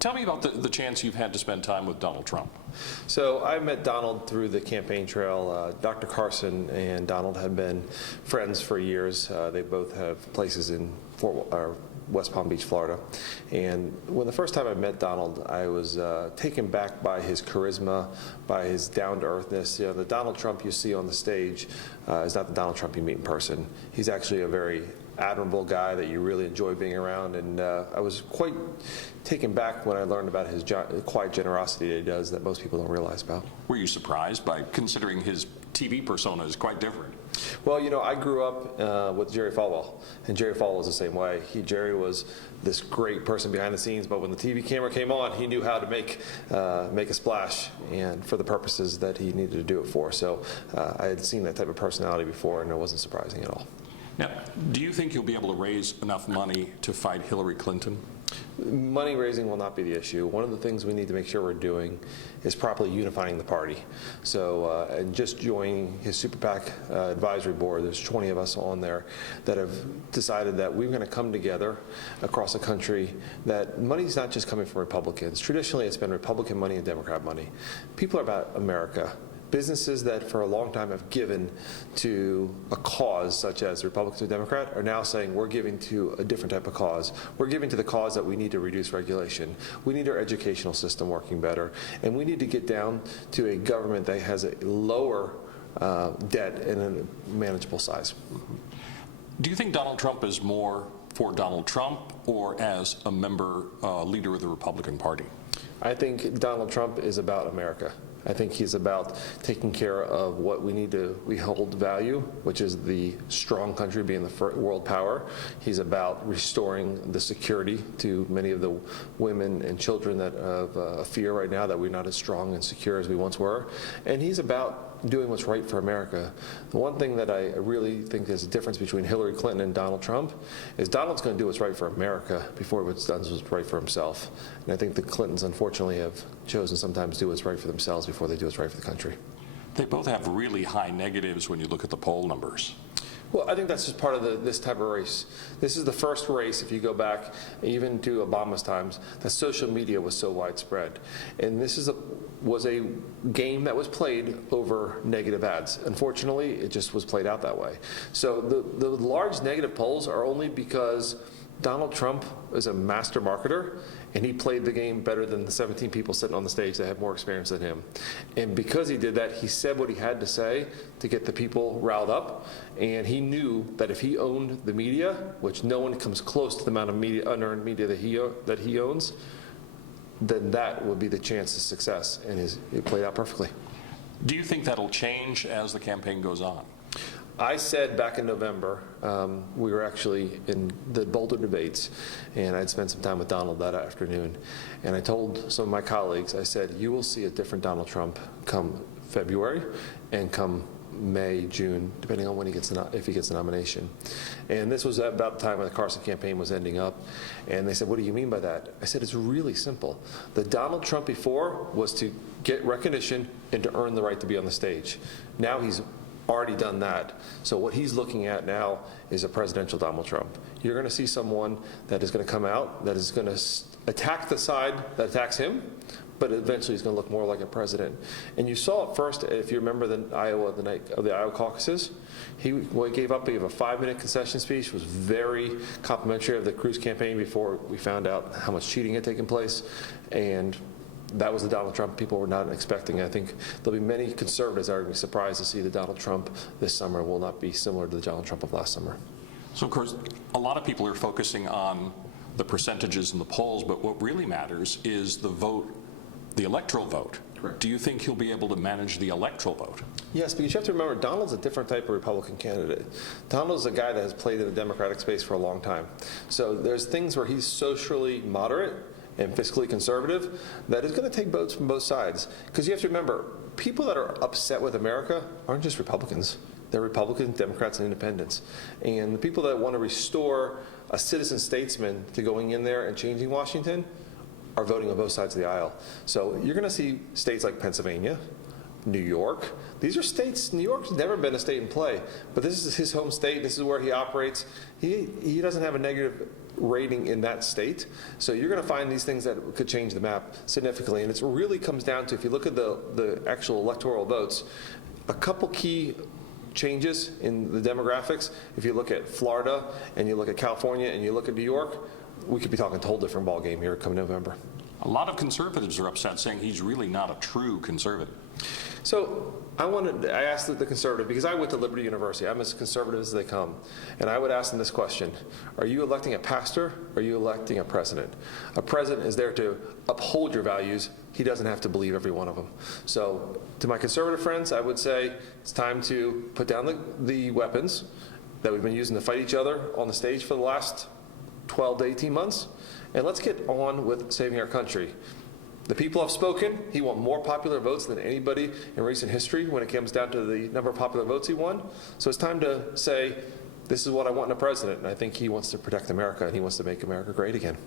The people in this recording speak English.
Tell me about the chance you've had to spend time with Donald Trump. So I met Donald through the campaign trail. Dr. Carson and Donald have been friends for years. They both have places in West Palm Beach, Florida. And when the first time I met Donald, I was taken back by his charisma, by his down-to-earthness. You know, the Donald Trump you see on the stage is not the Donald Trump you meet in person. He's actually a very admirable guy that you really enjoy being around, and I was quite taken back when I learned about his quiet generosity that he does that most people don't realize about. Were you surprised by considering his TV persona is quite different? Well, you know, I grew up with Jerry Falwell, and Jerry Falwell was the same way. Jerry was this great person behind the scenes, but when the TV camera came on, he knew how to make a splash, and for the purposes that he needed to do it for. So I had seen that type of personality before, and it wasn't surprising at all. Now, do you think you'll be able to raise enough money to fight Hillary Clinton? Money raising will not be the issue. One of the things we need to make sure we're doing is properly unifying the party. So, and just joining his Super PAC advisory board, there's 20 of us on there that have decided that we're going to come together across the country, that money's not just coming from Republicans. Traditionally, it's been Republican money and Democrat money. People are about America. Businesses that for a long time have given to a cause such as Republicans or Democrat are now saying we're giving to a different type of cause. We're giving to the cause that we need to reduce regulation. We need our educational system working better. And we need to get down to a government that has a lower debt and a manageable size. Do you think Donald Trump is more for Donald Trump or as a leader of the Republican Party? I think Donald Trump is about America. I think he's about taking care of what we hold value, which is the strong country being the world power. He's about restoring the security to many of the women and children that have a fear right now that we're not as strong and secure as we once were. And he's about doing what's right for America. The one thing that I really think is a difference between Hillary Clinton and Donald Trump is Donald's going to do what's right for America before what's done what's right for himself. And I think the Clintons, unfortunately, have chosen sometimes to do what's right for themselves before they do what's right for the country. They both have really high negatives when you look at the poll numbers. Well, I think that's just part of this type of race. This is the first race, if you go back even to Obama's times, that social media was so widespread. And this was a game that was played over negative ads. Unfortunately, it just was played out that way. So the large negative polls are only because Donald Trump is a master marketer, and he played the game better than the 17 people sitting on the stage that had more experience than him. And because he did that, he said what he had to say to get the people riled up, and he knew that if he owned the media, which no one comes close to the amount of unearned media that he owns, then that would be the chance of success, and it played out perfectly. Do you think that'll change as the campaign goes on? I said back in November, we were actually in the Boulder debates, and I'd spent some time with Donald that afternoon, and I told some of my colleagues, I said, you will see a different Donald Trump come February and come May, June, depending on when if he gets the nomination. And this was about the time when the Carson campaign was ending up, and they said, what do you mean by that? I said, it's really simple. The Donald Trump before was to get recognition and to earn the right to be on the stage. Now he's already done that. So what he's looking at now is a presidential Donald Trump. You're going to see someone that is going to come out, that is going to attack the side that attacks him, but eventually he's going to look more like a president. And you saw it first, if you remember the night of the Iowa caucuses, he gave a 5-minute concession speech, was very complimentary of the Cruz campaign before we found out how much cheating had taken place. And that was the Donald Trump people were not expecting. I think there'll be many conservatives that are going to be surprised to see the Donald Trump this summer will not be similar to the Donald Trump of last summer. So, of course, a lot of people are focusing on the percentages in the polls, but what really matters is the vote, the electoral vote. Correct. Do you think he'll be able to manage the electoral vote? Yes, because you have to remember, Donald's a different type of Republican candidate. Donald's a guy that has played in the Democratic space for a long time. So there's things where he's socially moderate and fiscally conservative that is going to take votes from both sides. Because you have to remember, people that are upset with America aren't just Republicans. They're Republicans, Democrats, and independents. And the people that want to restore a citizen statesman to going in there and changing Washington are voting on both sides of the aisle. So you're going to see states like Pennsylvania, New York. These are states, New York's never been a state in play, but this is his home state. This is where he operates. He doesn't have a negative rating in that state. So you're going to find these things that could change the map significantly. And it really comes down to, if you look at the actual electoral votes, a couple key changes in the demographics. If you look at Florida and you look at California and you look at New York, we could be talking a whole different ballgame here come November. A lot of conservatives are upset, saying he's really not a true conservative. So I asked the conservative, because I went to Liberty University, I'm as conservative as they come, and I would ask them this question: are you electing a pastor, or are you electing a president? A president is there to uphold your values. He doesn't have to believe every one of them. So to my conservative friends, I would say it's time to put down the weapons that we've been using to fight each other on the stage for the last 12 to 18 months, and let's get on with saving our country. The people have spoken. He won more popular votes than anybody in recent history when it comes down to the number of popular votes he won. So it's time to say, this is what I want in a president. And I think he wants to protect America, and he wants to make America great again.